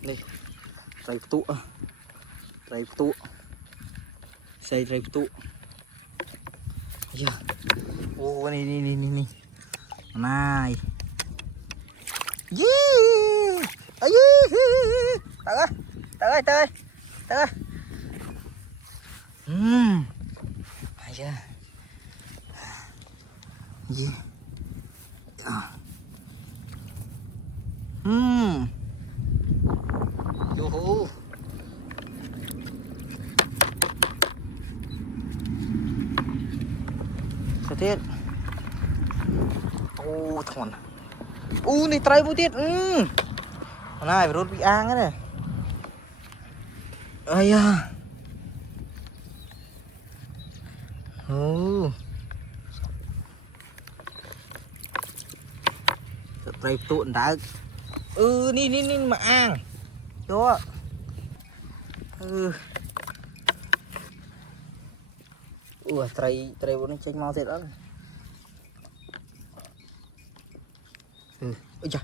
Nih, trai petuk. Trai petuk. Saya trai petuk. Ya. Oh, nih. Này. Yeah. Ayo. Tới. Aja. Yeah. Yo. Sao tiết. Ô thòn. Này trai bố tiết. Này phải rút bị ang á này. Ây da. Trai tụn đã. Ní mà ang. Đó. Trai bố nó chênh mau thiệt đó. Ôi chà.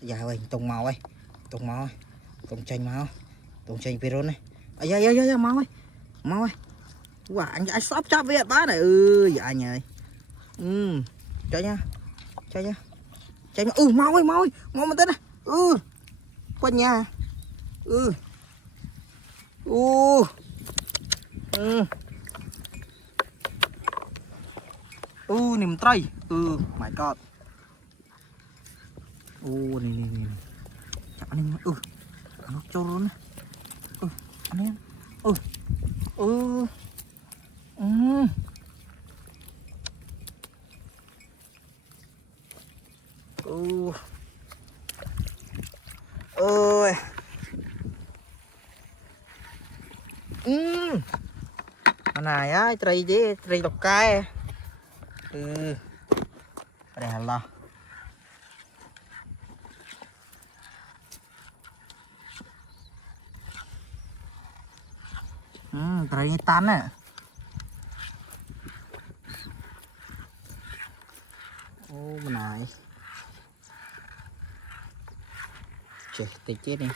Dạ ơi, tông màu ơi. Tông chênh Peron này. Dạ mau ơi. Wow, anh sắp chắp với bá này. Dạ anh ơi. Cho nha. Mau ơi. Mau mà tên này. Quanh nhà. Niềm trai. My god. Này. Chạm anh em. Nó trâu luôn á. Anh em. Ôi. Này á, trai độc cay. Đây là. Trai tan nè. Bên này. Trời, tịch chết đi.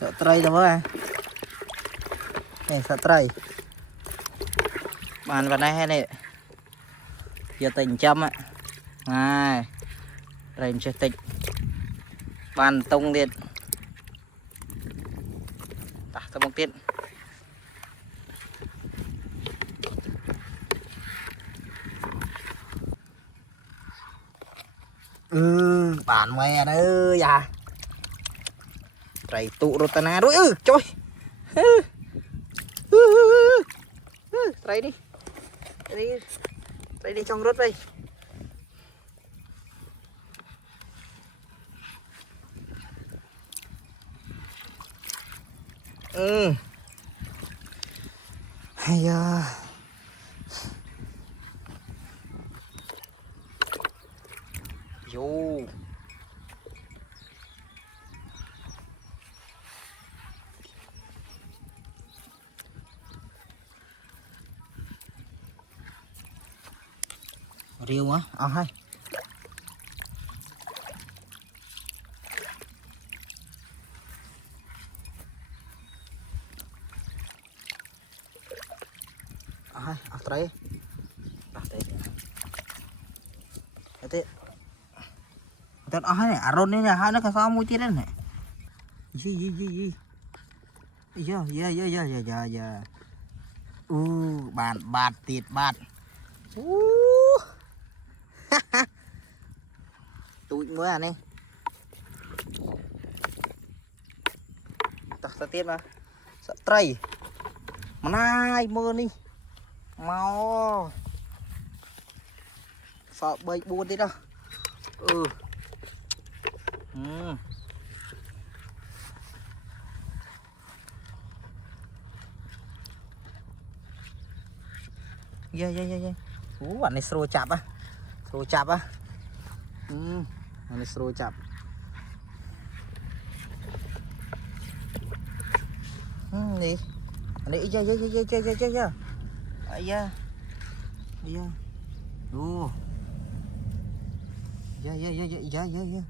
Sợ trai đâu á. Này sợ trai. Bàn vào đây hay này. Giờ tình châm á. Này. Trai chơi tịch. Bàn tung điện. Tao bông tiết. Bản mẹ nữa dạ. Trai tụ rotana rồi. Trời. Trai đi trong rốt đây. Hay da. Vô. Riêu á, hay. Trai. Thế. Tên này, Aron này là hai nó cái sao mũi tiết này. Gì. Dạ. Bạt tiệt bạt. Tụi mới à này. Ta tiết mà. Sợ trai. Mà nai mơ đi. Mau. Sợ bầy buồn đi đâu. Yeah. Bạn này sro chạp á. Bạn này sro chạp. Đi. Này dạ. Dạ. Dạ. Dạ.